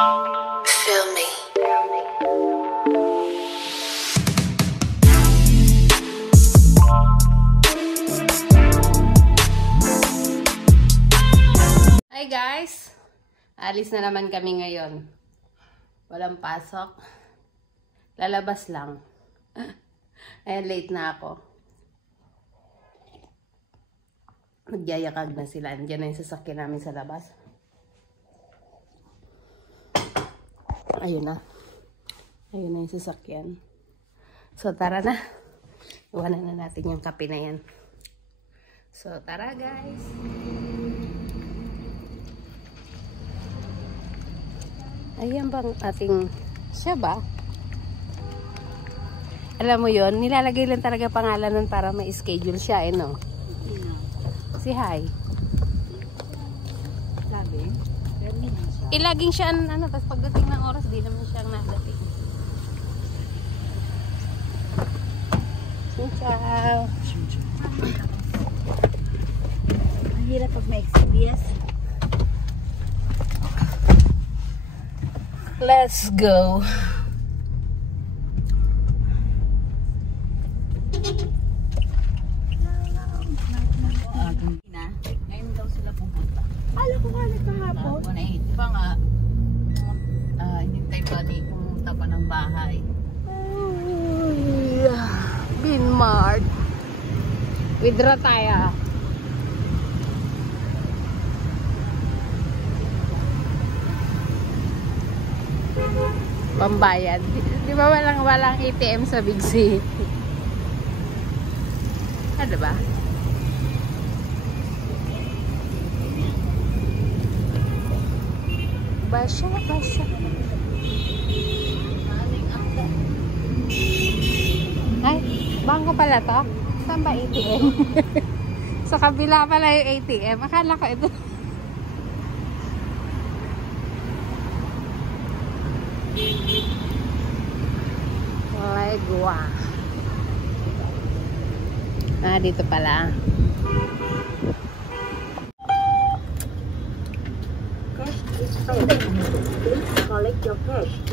Feel me. Hi guys! Alis na naman kami ngayon. Walang pasok. Lalabas lang. Ayan, late na ako. Nagyayakag na sila. Andiyan na yung sasakyan namin sa labas. Ayun na. Ayun na yung sasakyan. So, tara na. Iwanan na natin yung kape na yan. So, tara guys! Ayan bang ating... Siya ba? Alam mo yon, nilalagay lang talaga pangalan nun para may schedule siya, eh, no? Si Hi. Laging? Ilaging siya, ano, tapos pagdating ng oras, di naman siyang nadating. Ciao! Ang hirap pag may experience. Let's go! Ngayon daw sila pumunta. Alam ko nga kahapon. Di ba nga, hinintay pa ni pumunta pa ng bahay. Binmart. Withdraw tayo. Pambayad. Di ba walang ATM sa Big C? Ano ba? Basya. Ay, bangko pala to? Saan ba ATM? Sa kabila pala yung ATM. Akala ko ito. Legwa. Dito pala. Cash is paid. Please collect your cash.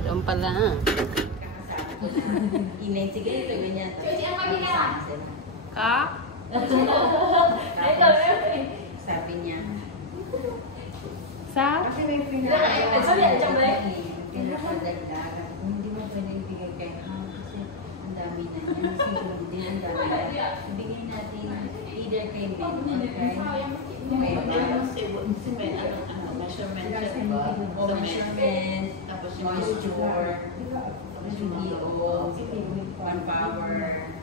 Doon pala. Investigate ito ganyan. Ah? Sabi niya. Sa? Kasi may pinakadagdagan. Hindi mo pinibigay kay Ham kasi ang dami na niya. Siguro din ang dami na. Bigyan natin either kay Men or kay measurement, tapos moisture, tapos yung EO, manpower,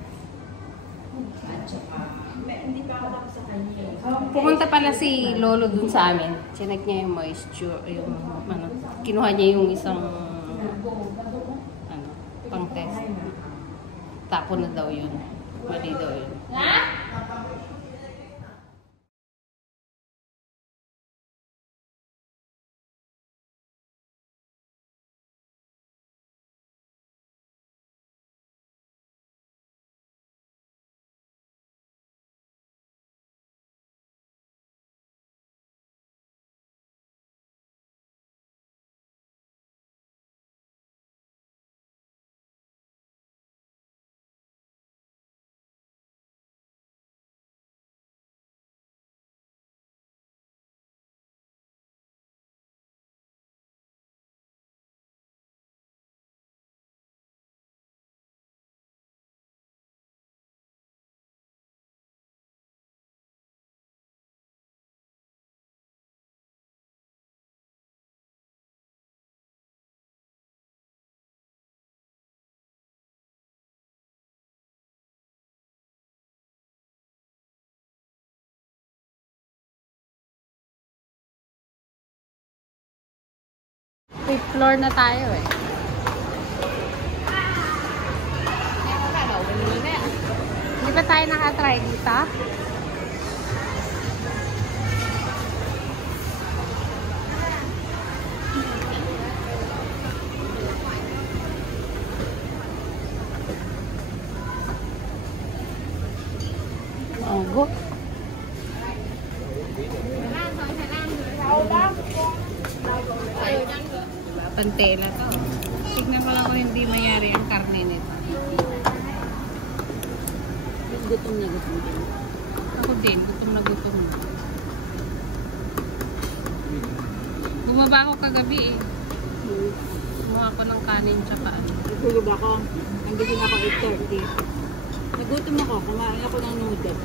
at saka, hindi pa ako sa kanya. Pumunta pala si Lolo dun sa amin. Chinek niya yung moisture, yung ano, kinuha niya yung isang ano, pang test. Tapon na daw yun. Mali daw yun. Fifth floor na tayo eh. Hindi ba tayo nakatry dito? Ogo. Diba? Pantela to. Tignan ko lang kung hindi mayari ang karne nito. Gutom na gutom din. Ako din, gutom na gutom na. Bumaba ako kagabi eh. Kumuha ako ng kanin tsaka ano. Nagulog ako. Nandito ako 8:30. Nagutom ako. Kumain ako ng noodles.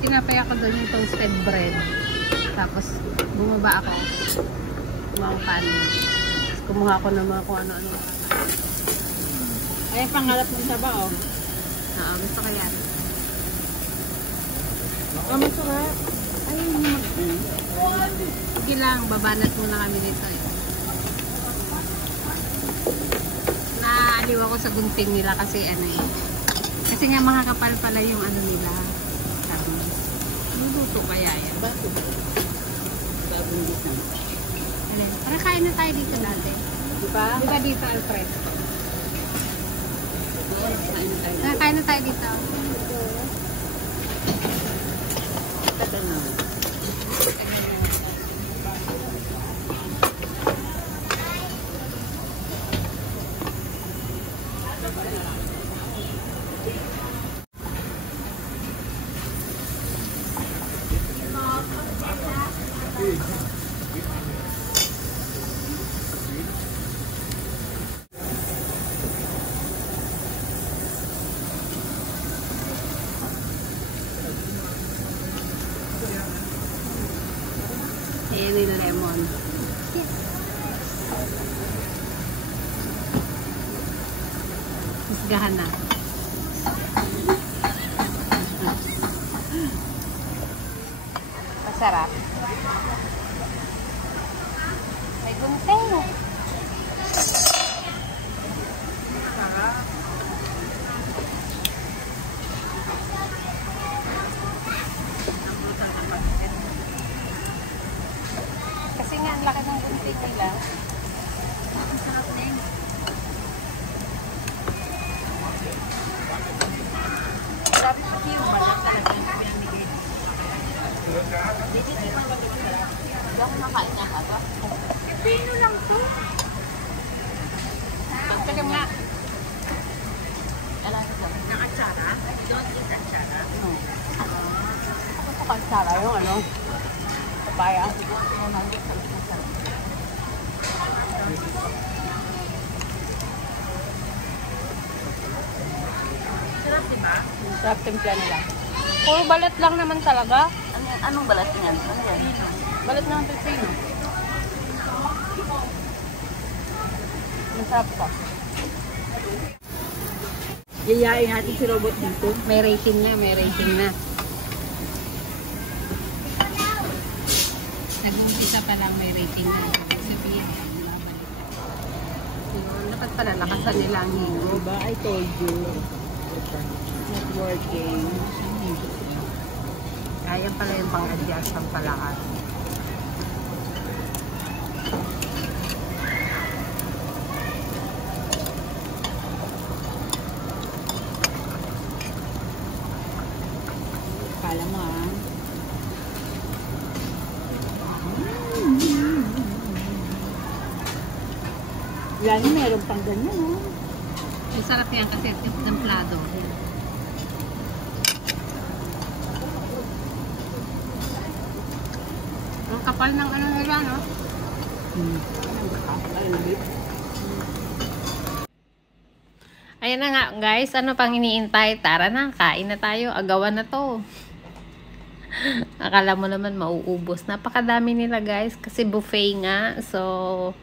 Tinapay ako doon yung toasted bread. Tapos bumaba ako. Kumuha ng kanin. Tapos kumuha ako ng mga kung ano-ano. Ay, pangarap ng taba, oh. Gusto ko yan. Masarap. Ay, Sige lang, babanat muna kami dito eh. Naaliw ako sa gunting nila kasi ano eh. Kasi nga makakapal pala yung ano nila. Sabi. Luluto kaya yan. Bakit? Bagong dito. Para kain na tayo dito dati. Diba? Diba dito, Alfred? Kain na tayo. Kain na tayo dito. Tatanaw. Ayan yung lemon. Isgahan na. Masarap. May gunting. Kasi nga ang laki ng gunting nila. Masarap din. Sabi pati yung malak talaga yung pinamigay. Hindi ako nakain ng aba. Pino lang to. Pagkalim nga. Alam ko lang. Ng atsara? Don't eat atsara. No. Gusto ko atsara yung ano? Papaya. Sarap, diba? Sarap timpla nila. Puro balat lang naman talaga. Anong balat niyan? Ano yan? Balat ng pipino. Masarap pa. Yayain natin si Robot dito. May rating na, may rating na. Nag-umpisa pa lang may rating na. Sabihin, dapat pala lakasan nila ang hingo. Diba? I told you. Not working. Kaya pala yung pang-adjust ng palakas. Kala mo, ah. Yan, meron pang ganyan, oh. Ang sarap yan kasi templado. Ang kapal ng ano nila, no? Ayan na nga, guys. Ano pang iniintay? Tara na, kain na tayo. Agawan na to. Akala mo naman mauubos. Napakadami nila, guys. Kasi buffet nga. So,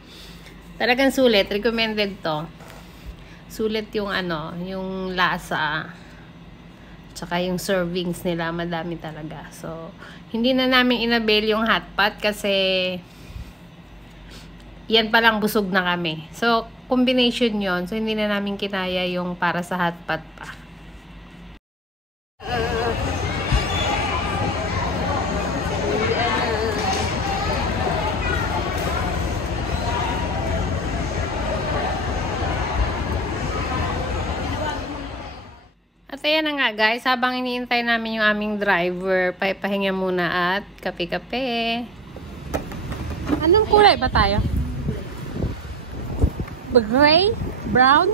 talagang sulit. Recommended to. Sulit yung ano, yung lasa. Tsaka yung servings nila, madami talaga. So, hindi na namin inabail yung hotpot kasi yan palang busog na kami. So, combination yon. So, hindi na namin kinaya yung para sa hotpot pa. At ayan na nga guys, habang iniintay namin yung aming driver, pahinga muna at kape-kape. Anong kulay ba tayo? Gray? Brown?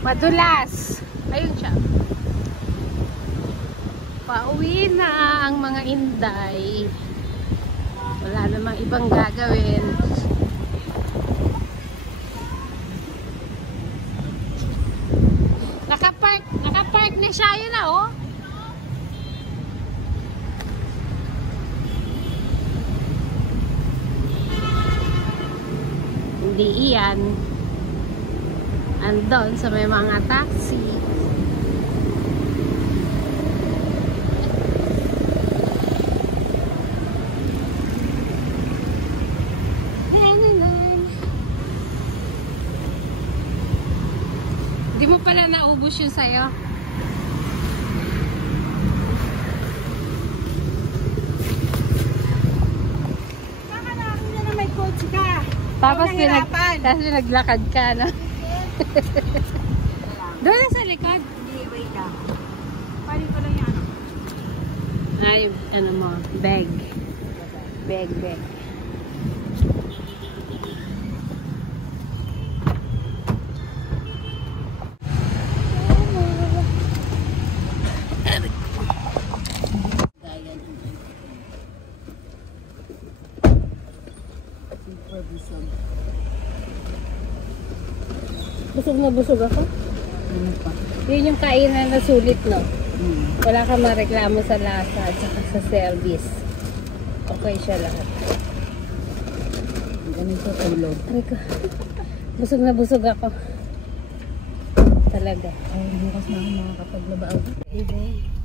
Madulas. Ayun siya. Pauwi na ang mga inday. Wala namang ibang gagawin. Nakapark na siya, yun na oh. Hindi iyan. Andon sa may mga taxi. Hindi mo pala naubos yun sa'yo. Baka nakakita na may coach ka. Tapos pinaglakad ka, no? Doon na sa likod. Hindi, wait lang. Pali ko lang yan. Ay, ano mo, bag. Bag. Busog na busog ako. Ano pa? Yun yung kainan na sulit, no? Hmm. Wala kang mareklamo sa lasa at saka sa service. Okay siya lahat. Ganito tulog. Aray ko. Busog na busog ako. Talaga. Ay, bukas na ako makakapaglaba. Baby.